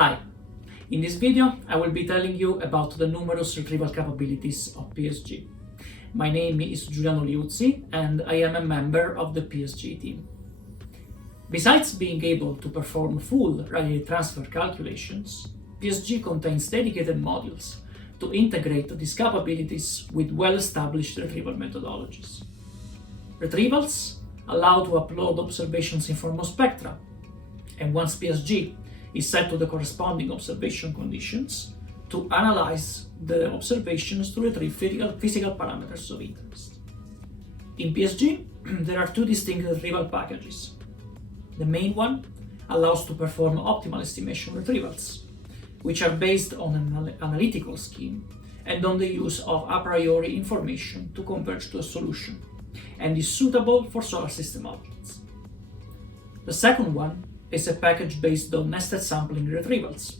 Hi, in this video I will be telling you about the numerous retrieval capabilities of PSG. My name is Giuliano Liuzzi and I am a member of the PSG team. Besides being able to perform full radiative transfer calculations, PSG contains dedicated modules to integrate these capabilities with well-established retrieval methodologies. Retrievals allow to upload observations in form of spectra, and once PSG is set to the corresponding observation conditions, to analyze the observations to retrieve physical parameters of interest. In PSG, there are two distinct retrieval packages. The main one allows to perform optimal estimation retrievals, which are based on an analytical scheme and on the use of a priori information to converge to a solution, and is suitable for solar system objects. The second one is a package based on nested sampling retrievals,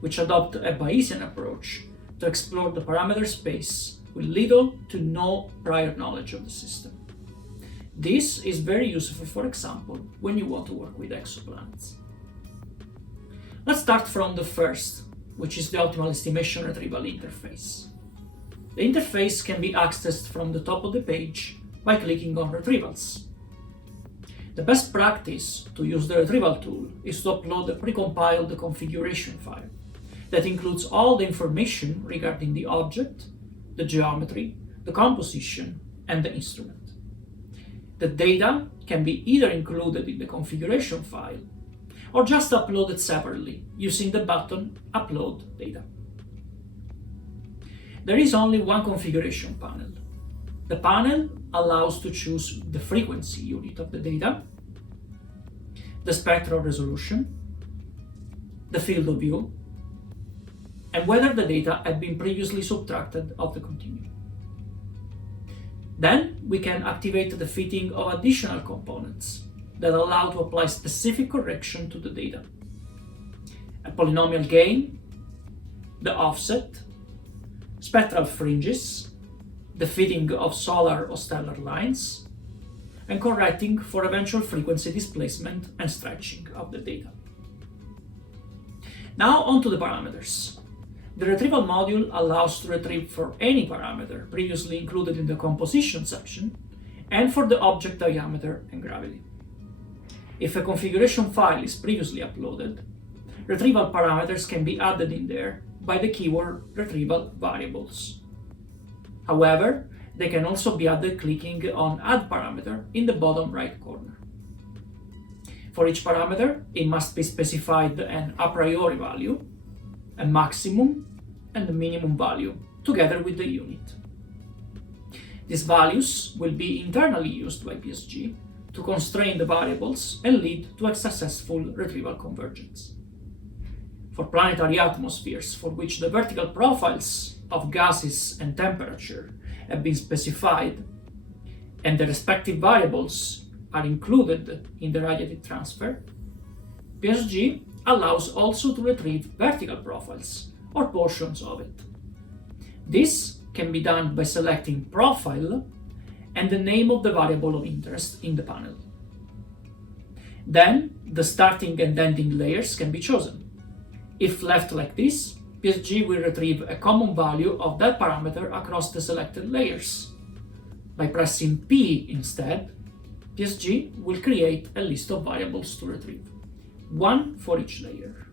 which adopt a Bayesian approach to explore the parameter space with little to no prior knowledge of the system. This is very useful, for example, when you want to work with exoplanets. Let's start from the first, which is the optimal estimation retrieval interface. The interface can be accessed from the top of the page by clicking on Retrievals. The best practice to use the Retrieval tool is to upload a precompiled configuration file that includes all the information regarding the object, the geometry, the composition, and the instrument. The data can be either included in the configuration file or just uploaded separately using the button Upload Data. There is only one configuration panel. The panel allows to choose the frequency unit of the data, the spectral resolution, the field of view, and whether the data had been previously subtracted of the continuum. Then we can activate the fitting of additional components that allow to apply specific correction to the data. A polynomial gain, the offset, spectral fringes, the fitting of solar or stellar lines, and correcting for eventual frequency displacement and stretching of the data. Now on to the parameters. The retrieval module allows to retrieve for any parameter previously included in the composition section and for the object diameter and gravity. If a configuration file is previously uploaded, retrieval parameters can be added in there by the keyword retrieval variables. However, they can also be added clicking on Add Parameter in the bottom right corner. For each parameter, it must be specified an a priori value, a maximum, and a minimum value, together with the unit. These values will be internally used by PSG to constrain the variables and lead to a successful retrieval convergence. For planetary atmospheres for which the vertical profiles of gases and temperature have been specified, and the respective variables are included in the radiative transfer, PSG allows also to retrieve vertical profiles or portions of it. This can be done by selecting Profile and the name of the variable of interest in the panel. Then the starting and ending layers can be chosen. If left like this, PSG will retrieve a common value of that parameter across the selected layers. By pressing P instead, PSG will create a list of variables to retrieve, one for each layer.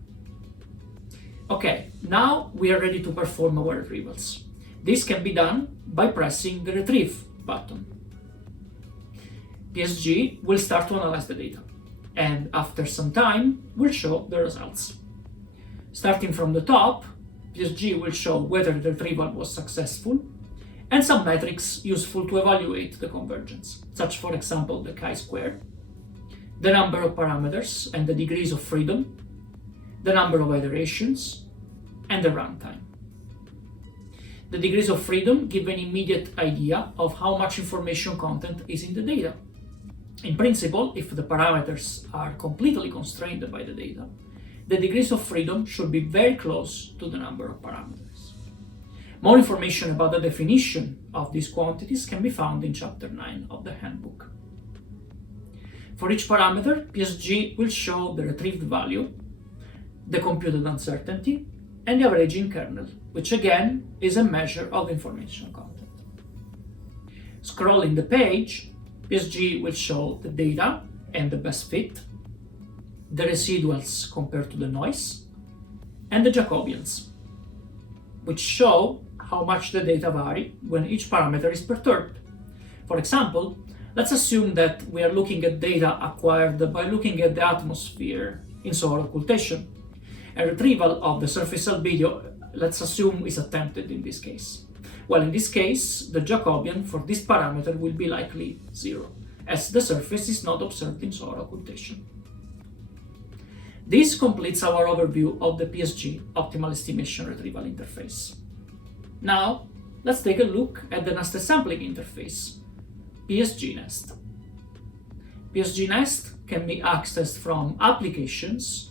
Okay, now we are ready to perform our retrievals. This can be done by pressing the Retrieve button. PSG will start to analyze the data, and after some time will show the results. Starting from the top, PSG will show whether the retrieval was successful and some metrics useful to evaluate the convergence, such for example the chi-square, the number of parameters and the degrees of freedom, the number of iterations, and the runtime. The degrees of freedom give an immediate idea of how much information content is in the data. In principle, if the parameters are completely constrained by the data, the degrees of freedom should be very close to the number of parameters. More information about the definition of these quantities can be found in Chapter 9 of the handbook. For each parameter, PSG will show the retrieved value, the computed uncertainty, and the averaging kernel, which again is a measure of information content. Scrolling the page, PSG will show the data and the best fit, the residuals compared to the noise, and the Jacobians, which show how much the data vary when each parameter is perturbed. For example, let's assume that we are looking at data acquired by looking at the atmosphere in solar occultation. A retrieval of the surface albedo, let's assume, is attempted in this case. Well, in this case, the Jacobian for this parameter will be likely 0, as the surface is not observed in solar occultation. This completes our overview of the PSG optimal estimation retrieval interface. Now, let's take a look at the nested sampling interface, PSG Nest. PSG Nest can be accessed from Applications,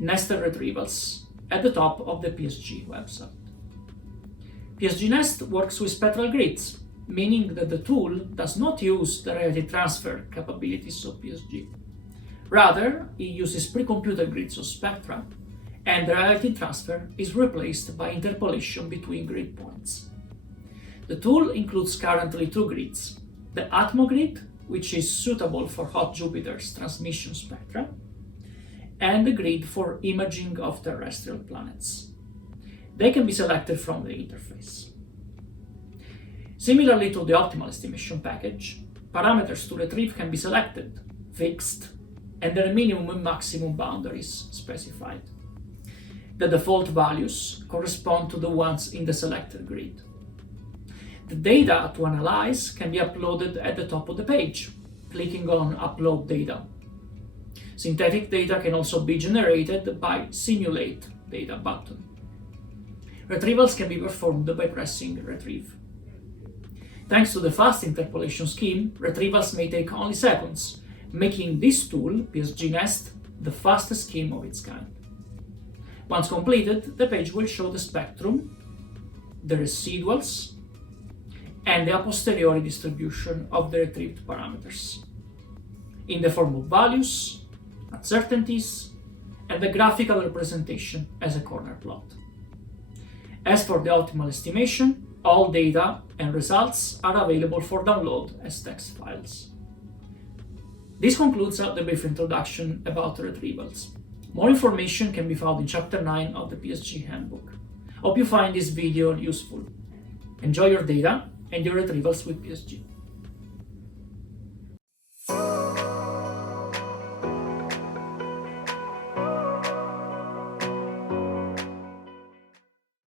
Nested Retrievals at the top of the PSG website. PSG Nest works with spectral grids, meaning that the tool does not use the reality transfer capabilities of PSG. Rather, it uses pre-computed grids of spectra, and the reality transfer is replaced by interpolation between grid points. The tool includes currently 2 grids: the Atmo grid, which is suitable for hot Jupiter's transmission spectra, and the grid for imaging of terrestrial planets. They can be selected from the interface. Similarly to the optimal estimation package, parameters to retrieve can be selected, fixed, and their minimum and maximum boundaries specified. The default values correspond to the ones in the selected grid. The data to analyze can be uploaded at the top of the page, clicking on Upload Data. Synthetic data can also be generated by Simulate Data button. Retrievals can be performed by pressing Retrieve. Thanks to the fast interpolation scheme, retrievals may take only seconds, making this tool, PSG Nest, the fastest scheme of its kind. Once completed, the page will show the spectrum, the residuals, and the a posteriori distribution of the retrieved parameters, in the form of values, uncertainties, and the graphical representation as a corner plot. As for the optimal estimation, all data and results are available for download as text files. This concludes the brief introduction about retrievals. More information can be found in Chapter 9 of the PSG Handbook. Hope you find this video useful. Enjoy your data and your retrievals with PSG.